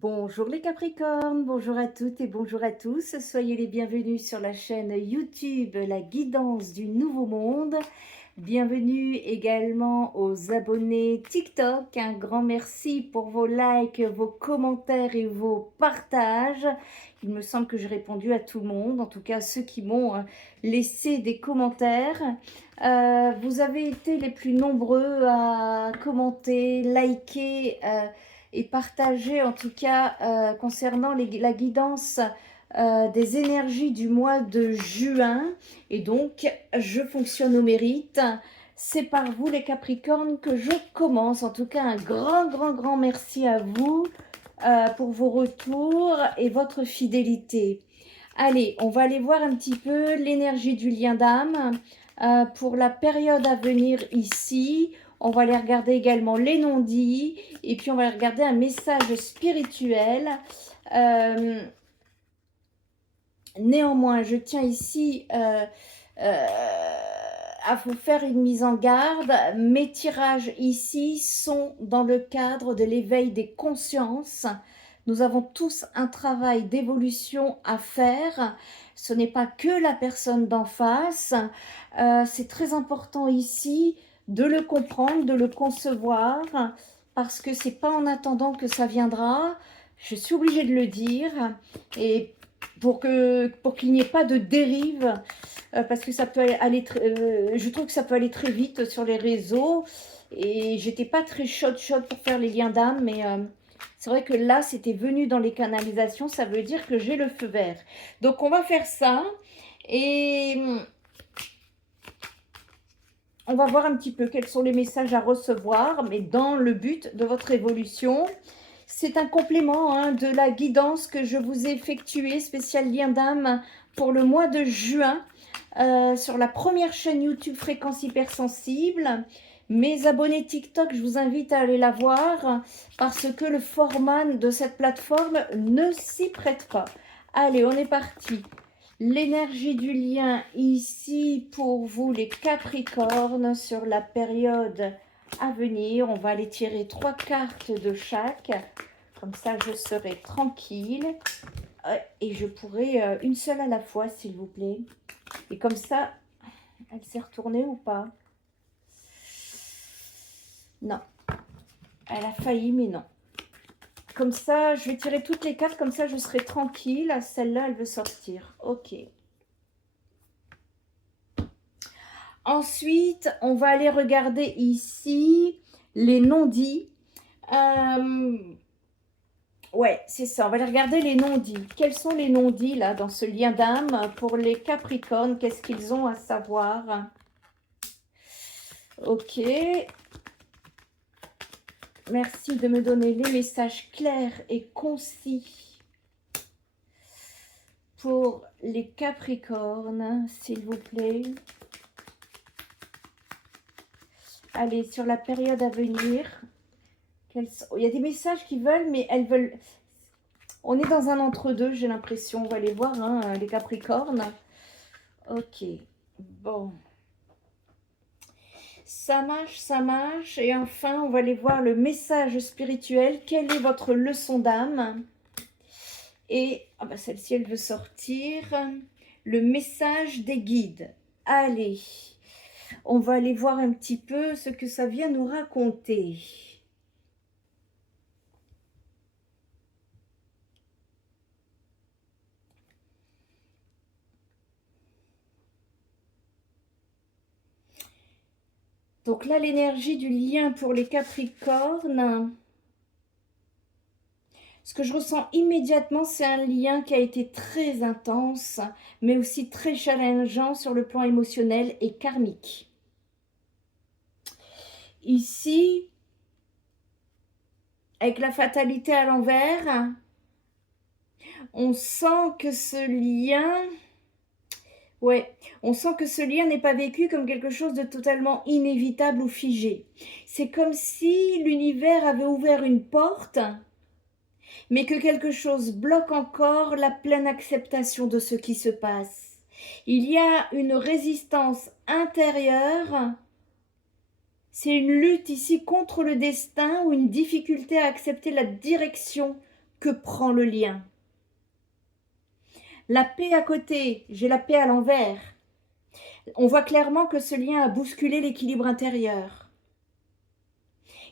Bonjour les Capricornes, bonjour à toutes et bonjour à tous. Soyez les bienvenus sur la chaîne YouTube La Guidance du Nouveau Monde. Bienvenue également aux abonnés TikTok. Un grand merci pour vos likes, vos commentaires et vos partages. Il me semble que j'ai répondu à tout le monde, en tout cas ceux qui m'ont laissé des commentaires. Vous avez été les plus nombreux à commenter, liker et partager en tout cas concernant la guidance des énergies du mois de juin. Et donc, je fonctionne au mérite. C'est par vous les Capricornes que je commence. En tout cas, un grand merci à vous pour vos retours et votre fidélité. Allez, on va aller voir un petit peu l'énergie du lien d'âme pour la période à venir ici. On va aller regarder également les non-dits et puis on va aller regarder un message spirituel. Néanmoins, je tiens ici à vous faire une mise en garde. Mes tirages ici sont dans le cadre de l'éveil des consciences. Nous avons tous un travail d'évolution à faire. Ce n'est pas que la personne d'en face. C'est très important ici de le comprendre, de le concevoir, parce que c'est pas en attendant que ça viendra. Je suis obligée de le dire. Et pour qu'il n'y ait pas de dérive, parce que ça peut aller, je trouve que ça peut aller très vite sur les réseaux, et j'étais pas très chaude pour faire les liens d'âme, mais c'est vrai que là c'était venu dans les canalisations, ça veut dire que j'ai le feu vert. Donc on va faire ça, et on va voir un petit peu quels sont les messages à recevoir, mais dans le but de votre évolution. C'est un complément de la guidance que je vous ai effectuée, spécial lien d'âme pour le mois de juin, sur la première chaîne YouTube Fréquence Hypersensible. Mes abonnés TikTok, je vous invite à aller la voir parce que le format de cette plateforme ne s'y prête pas. Allez, on est parti. L'énergie du lien ici pour vous les Capricornes sur la période à venir. On va aller tirer 3 cartes de chaque. Comme ça, je serai tranquille. Et je pourrai une seule à la fois, s'il vous plaît. Et comme ça, elle s'est retournée ou pas? Non. Elle a failli, mais non. Comme ça, je vais tirer toutes les cartes. Comme ça, je serai tranquille. Celle-là, elle veut sortir. Ok. Ensuite, on va aller regarder ici les non-dits. Ouais, c'est ça. On va aller regarder les non-dits. Quels sont les non-dits là dans ce lien d'âme pour les Capricornes? Qu'est-ce qu'ils ont à savoir? Ok. Merci de me donner les messages clairs et concis pour les Capricornes, s'il vous plaît. Allez, sur la période à venir. Il y a des messages qui veulent, mais elles veulent... On est dans un entre-deux, j'ai l'impression. On va les voir, les Capricornes. Ok, bon. Ça marche, ça marche. Et enfin, on va aller voir le message spirituel. Quelle est votre leçon d'âme? Et celle-ci, elle veut sortir. Le message des guides. Allez, on va aller voir un petit peu ce que ça vient nous raconter. Donc là, l'énergie du lien pour les Capricornes. Ce que je ressens immédiatement, c'est un lien qui a été très intense, mais aussi très challengeant sur le plan émotionnel et karmique. Ici, avec la fatalité à l'envers, on sent que ce lien... Ouais, on sent que ce lien n'est pas vécu comme quelque chose de totalement inévitable ou figé. C'est comme si l'univers avait ouvert une porte, mais que quelque chose bloque encore la pleine acceptation de ce qui se passe. Il y a une résistance intérieure, c'est une lutte ici contre le destin ou une difficulté à accepter la direction que prend le lien. La paix à côté, j'ai la paix à l'envers. On voit clairement que ce lien a bousculé l'équilibre intérieur.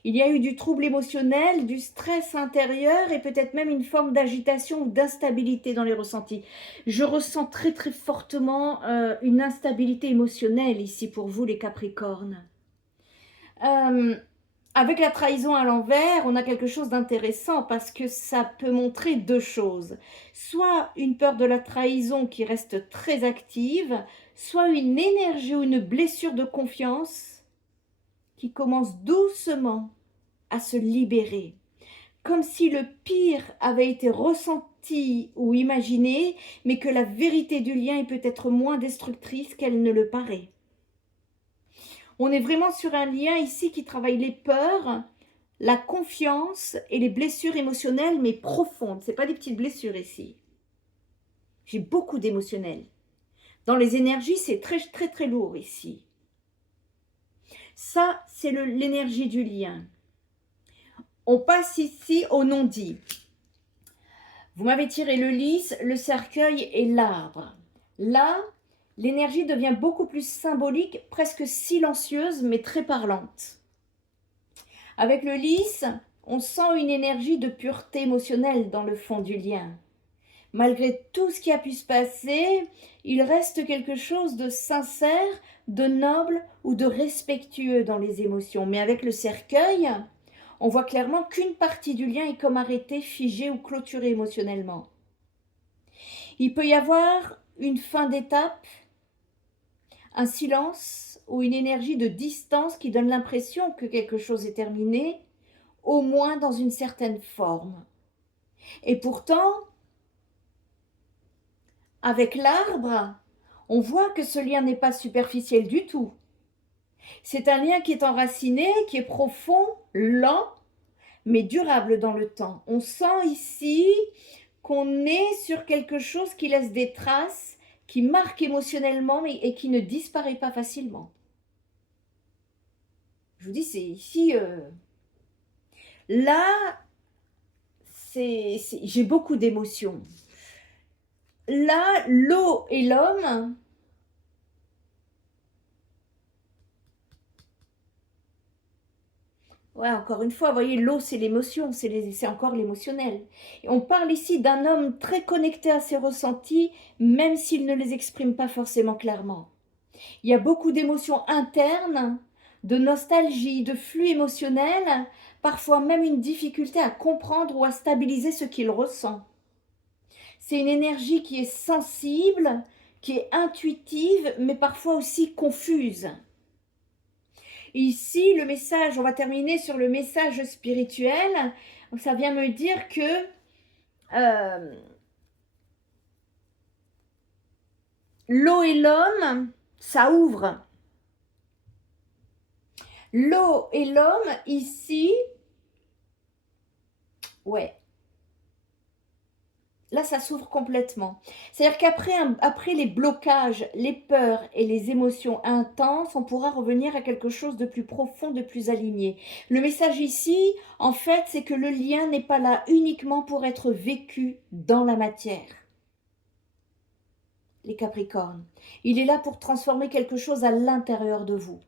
Il y a eu du trouble émotionnel, du stress intérieur et peut-être même une forme d'agitation ou d'instabilité dans les ressentis. Je ressens très très fortement une instabilité émotionnelle ici pour vous les Capricornes. Avec la trahison à l'envers, on a quelque chose d'intéressant parce que ça peut montrer deux choses. Soit une peur de la trahison qui reste très active, soit une énergie ou une blessure de confiance qui commence doucement à se libérer. Comme si le pire avait été ressenti ou imaginé, mais que la vérité du lien est peut-être moins destructrice qu'elle ne le paraît. On est vraiment sur un lien ici qui travaille les peurs, la confiance et les blessures émotionnelles, mais profondes. Ce n'est pas des petites blessures ici. J'ai beaucoup d'émotionnel. Dans les énergies, c'est très, très, très lourd ici. Ça, c'est l'énergie du lien. On passe ici au non-dit. Vous m'avez tiré le lys, le cercueil et l'arbre. Là, l'énergie devient beaucoup plus symbolique, presque silencieuse, mais très parlante. Avec le lys, on sent une énergie de pureté émotionnelle dans le fond du lien. Malgré tout ce qui a pu se passer, il reste quelque chose de sincère, de noble ou de respectueux dans les émotions. Mais avec le cercueil, on voit clairement qu'une partie du lien est comme arrêtée, figée ou clôturée émotionnellement. Il peut y avoir une fin d'étape, un silence ou une énergie de distance qui donne l'impression que quelque chose est terminé, au moins dans une certaine forme. Et pourtant, avec l'arbre, on voit que ce lien n'est pas superficiel du tout. C'est un lien qui est enraciné, qui est profond, lent, mais durable dans le temps. On sent ici qu'on est sur quelque chose qui laisse des traces, qui marque émotionnellement et qui ne disparaît pas facilement. Je vous dis, c'est ici... Là, j'ai beaucoup d'émotions. Là, l'eau et l'homme... Ouais, encore une fois, vous voyez, l'eau, c'est l'émotion, c'est encore l'émotionnel. Et on parle ici d'un homme très connecté à ses ressentis, même s'il ne les exprime pas forcément clairement. Il y a beaucoup d'émotions internes, de nostalgie, de flux émotionnel, parfois même une difficulté à comprendre ou à stabiliser ce qu'il ressent. C'est une énergie qui est sensible, qui est intuitive, mais parfois aussi confuse. Ici, le message, on va terminer sur le message spirituel. Ça vient me dire que l'eau et l'homme, ça ouvre. L'eau et l'homme, ici, ouais. Là, ça s'ouvre complètement. C'est-à-dire qu'après les blocages, les peurs et les émotions intenses, on pourra revenir à quelque chose de plus profond, de plus aligné. Le message ici, en fait, c'est que le lien n'est pas là uniquement pour être vécu dans la matière. Les Capricornes. Il est là pour transformer quelque chose à l'intérieur de vous.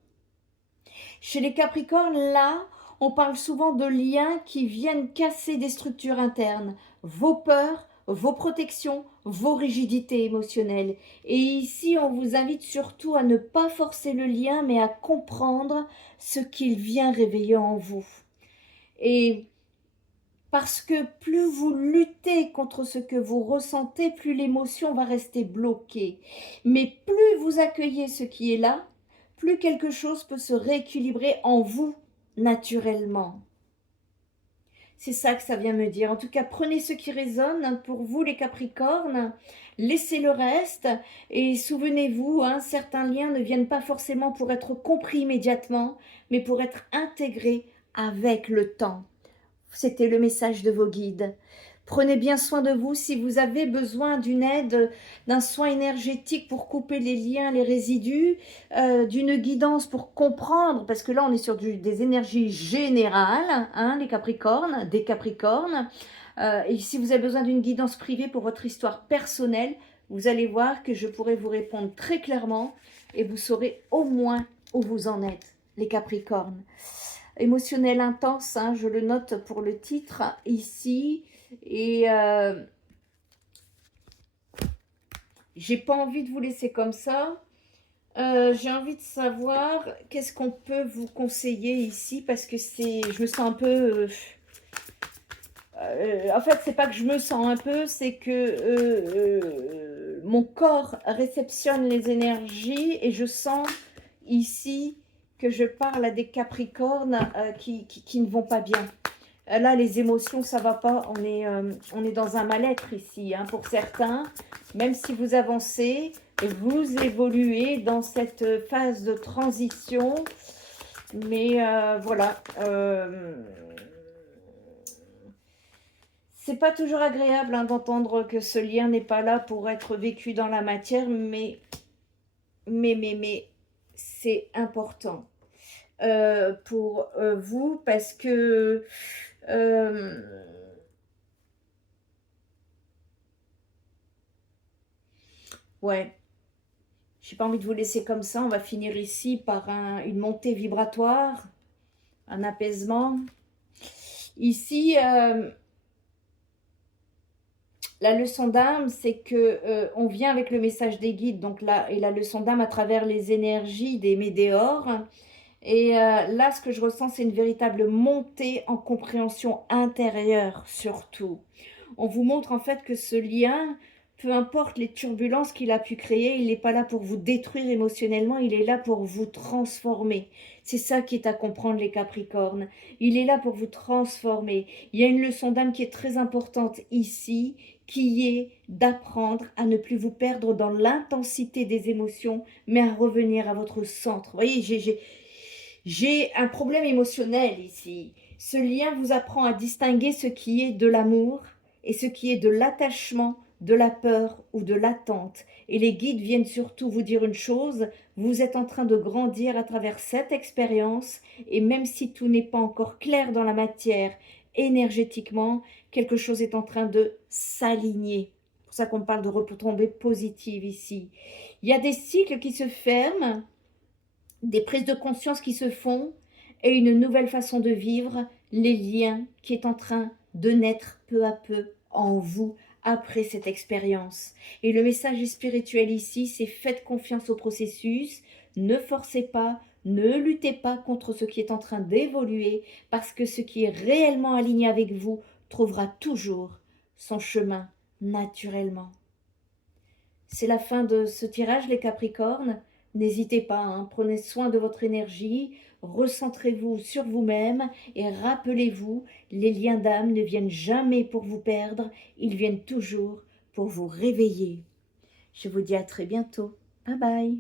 Chez les Capricornes, là, on parle souvent de liens qui viennent casser des structures internes, vos peurs, vos protections, vos rigidités émotionnelles. Et ici, on vous invite surtout à ne pas forcer le lien, mais à comprendre ce qu'il vient réveiller en vous. Et parce que plus vous luttez contre ce que vous ressentez, plus l'émotion va rester bloquée. Mais plus vous accueillez ce qui est là, plus quelque chose peut se rééquilibrer en vous naturellement. C'est ça que ça vient me dire. En tout cas, prenez ce qui résonne pour vous les Capricornes, laissez le reste et souvenez-vous, certains liens ne viennent pas forcément pour être compris immédiatement, mais pour être intégrés avec le temps. C'était le message de vos guides. Prenez bien soin de vous. Si vous avez besoin d'une aide, d'un soin énergétique pour couper les liens, les résidus, d'une guidance pour comprendre, parce que là on est sur des énergies générales, hein, les Capricornes, des Capricornes. Et si vous avez besoin d'une guidance privée pour votre histoire personnelle, vous allez voir que je pourrai vous répondre très clairement et vous saurez au moins où vous en êtes, les Capricornes. Émotionnel intense, hein, je le note pour le titre ici. Et j'ai pas envie de vous laisser comme ça. J'ai envie de savoir qu'est-ce qu'on peut vous conseiller ici, parce que je me sens un peu... en fait, c'est pas que je me sens un peu, c'est que mon corps réceptionne les énergies et je sens ici que je parle à des Capricornes qui ne vont pas bien. Là, les émotions, ça va pas. On est dans un mal-être ici, hein, pour certains. Même si vous avancez, vous évoluez dans cette phase de transition. Mais voilà. C'est pas toujours agréable, hein, d'entendre que ce lien n'est pas là pour être vécu dans la matière, mais c'est important pour vous, parce que ouais, j'ai pas envie de vous laisser comme ça. On va finir ici par une montée vibratoire, un apaisement. Ici, la leçon d'âme, c'est que on vient avec le message des guides, donc là, et la leçon d'âme à travers les énergies des météores. Et là, ce que je ressens, c'est une véritable montée en compréhension intérieure, surtout. On vous montre en fait que ce lien, peu importe les turbulences qu'il a pu créer, il n'est pas là pour vous détruire émotionnellement, il est là pour vous transformer. C'est ça qui est à comprendre, les Capricornes. Il est là pour vous transformer. Il y a une leçon d'âme qui est très importante ici, qui est d'apprendre à ne plus vous perdre dans l'intensité des émotions, mais à revenir à votre centre. Vous voyez, j'ai un problème émotionnel ici. Ce lien vous apprend à distinguer ce qui est de l'amour et ce qui est de l'attachement, de la peur ou de l'attente. Et les guides viennent surtout vous dire une chose: vous êtes en train de grandir à travers cette expérience, et même si tout n'est pas encore clair dans la matière, énergétiquement, quelque chose est en train de s'aligner. C'est pour ça qu'on parle de retombées positives ici. Il y a des cycles qui se ferment, des prises de conscience qui se font, et une nouvelle façon de vivre les liens qui est en train de naître peu à peu en vous après cette expérience. Et le message spirituel ici, c'est: faites confiance au processus, ne forcez pas, ne luttez pas contre ce qui est en train d'évoluer, parce que ce qui est réellement aligné avec vous trouvera toujours son chemin naturellement. C'est la fin de ce tirage, les Capricornes. N'hésitez pas, hein, prenez soin de votre énergie, recentrez-vous sur vous-même et rappelez-vous, les liens d'âme ne viennent jamais pour vous perdre, ils viennent toujours pour vous réveiller. Je vous dis à très bientôt. Bye bye.